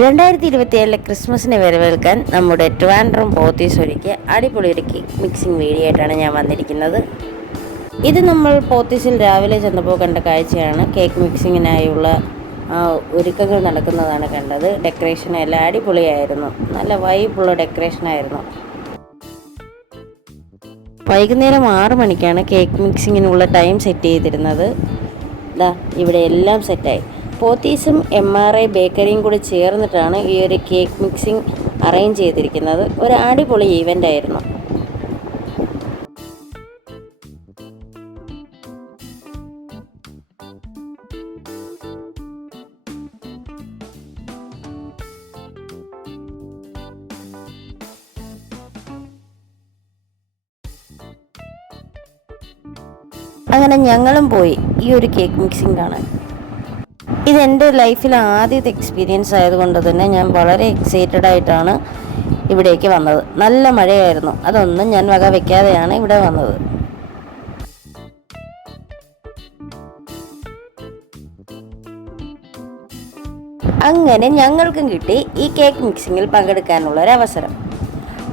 രണ്ടായിരത്തി ഇരുപത്തിയേഴിലെ ക്രിസ്മസിനെ വരവേൽക്കാൻ നമ്മുടെ ട്രിവാൻഡ്രം പോത്തീസ് ഒരുക്കി അടിപൊളി ഒരു മിക്സിംഗ് വീഡിയോ ആയിട്ടാണ് ഞാൻ വന്നിരിക്കുന്നത്. ഇത് നമ്മൾ പോത്തീസിൽ രാവിലെ ചെന്നപ്പോൾ കണ്ട കാഴ്ചയാണ്. കേക്ക് മിക്സിങ്ങിനായുള്ള ഒരുക്കങ്ങൾ നടക്കുന്നതാണ് കണ്ടത്. ഡെക്കറേഷൻ എല്ലാം അടിപൊളിയായിരുന്നു. നല്ല വൈബുള്ള ഡെക്കറേഷനായിരുന്നു. വൈകുന്നേരം ആറ് മണിക്കാണ് കേക്ക് മിക്സിങ്ങിനുള്ള ടൈം സെറ്റ് ചെയ്തിരുന്നത്. ഇതാ ഇവിടെ എല്ലാം സെറ്റായി. പോത്തീസും എം ആർ ഐ ബേക്കറിയും കൂടി ചേർന്നിട്ടാണ് ഈ ഒരു കേക്ക് മിക്സിംഗ് അറേഞ്ച് ചെയ്തിരിക്കുന്നത്. ഒരു അടിപൊളി ഈവന്റ് ആയിരുന്നു. അങ്ങനെ ഞങ്ങളും പോയി ഈ ഒരു കേക്ക് മിക്സിംഗ് കാണാൻ ഇതെന്റെ ലൈഫിൽ ആദ്യത്തെ എക്സ്പീരിയൻസ് ആയതുകൊണ്ട് തന്നെ ഞാൻ വളരെ എക്സൈറ്റഡ് ആയിട്ടാണ് ഇവിടേക്ക് വന്നത്. നല്ല മഴയായിരുന്നു. അതൊന്നും ഞാൻ വക വെക്കാതെയാണ് ഇവിടെ വന്നത്. അങ്ങനെ ഞങ്ങൾക്കും കിട്ടി ഈ കേക്ക് മിക്സിങ്ങിൽ പങ്കെടുക്കാനുള്ള ഒരു അവസരം.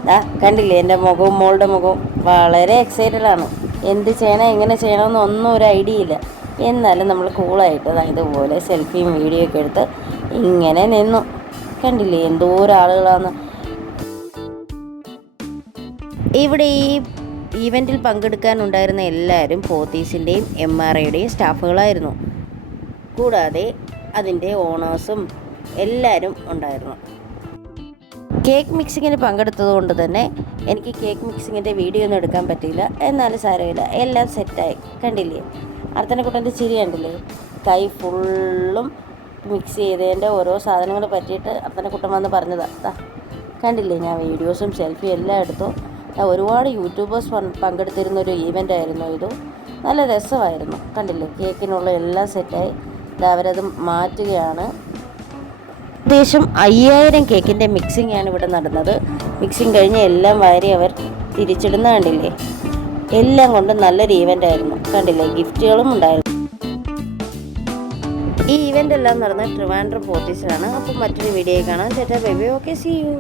ദാ കണ്ടില്ലേ എന്റെ മുഖവും മോളുടെ മുഖവും? വളരെ എക്സൈറ്റഡ് ആണ്. എന്ത് ചെയ്യണം എങ്ങനെ ചെയ്യണമെന്ന് ഒന്നും ഒരു ഐഡിയ ഇല്ല. എന്നാലും നമ്മൾ കൂളായിട്ട് ഇതുപോലെ സെൽഫിയും വീഡിയോ ഒക്കെ എടുത്ത് ഇങ്ങനെ നിന്നു. കണ്ടില്ലേ? എന്തോരം ആളുകളാണ് ഇവിടെ ഈ ഈവന്റിൽ പങ്കെടുക്കാനുണ്ടായിരുന്ന എല്ലാവരും പോത്തീസിന്റെയും എം ആർ ഐയുടെയും സ്റ്റാഫുകളായിരുന്നു. കൂടാതെ അതിന്റെ ഓണേഴ്സും എല്ലാവരും ഉണ്ടായിരുന്നു. കേക്ക് മിക്സിങ്ങിന് പങ്കെടുത്തത് കൊണ്ട് തന്നെ എനിക്ക് കേക്ക് മിക്സിങ്ങിന്റെ വീഡിയോ ഒന്നും എടുക്കാൻ പറ്റിയില്ല. എന്നാലും സാരമില്ല. എല്ലാം സെറ്റായി. കണ്ടില്ലേ? അർത്തനക്കുട്ടന്റെ ചിരി കണ്ടില്ലേ? കൈ ഫുള്ളും മിക്സ് ചെയ്തതിന്റെ ഓരോ സാധനങ്ങൾ പറ്റിയിട്ട് കുട്ടൻ വന്ന് പറഞ്ഞതാണ് കണ്ടില്ലേ? ഞാൻ വീഡിയോസും സെൽഫിയും എല്ലാം എടുത്തു. ഒരുപാട് യൂട്യൂബേഴ്സ് പങ്കെടുത്തിരുന്ന ഒരു ഈവന്റ് ആയിരുന്നു ഇത്. നല്ല രസമായിരുന്നു. കണ്ടില്ലേ? കേക്കിനുള്ള എല്ലാം സെറ്റായി. അവരത് മാറ്റുകയാണ്. ഏകദേശം അയ്യായിരം കേക്കിന്റെ മിക്സിംഗ് ആണ് ഇവിടെ നടന്നത്. മിക്സിങ് കഴിഞ്ഞ് എല്ലാം വാരി അവർ തിരിച്ചിടുന്ന കണ്ടില്ലേ? എല്ലാം കൊണ്ടും നല്ലൊരു ഈവന്റ് ആയിരുന്നു. കണ്ടില്ലേ? ഗിഫ്റ്റുകളും ഉണ്ടായിരുന്നു. ഈ ഈവന്റ് എല്ലാം നടന്നത് ട്രിവാൻഡ്രം പോത്തീസിലാണ്. അപ്പം മറ്റൊരു വീഡിയോ കാണാം. ചേട്ടാ ബേബി ഓക്കെ സി യു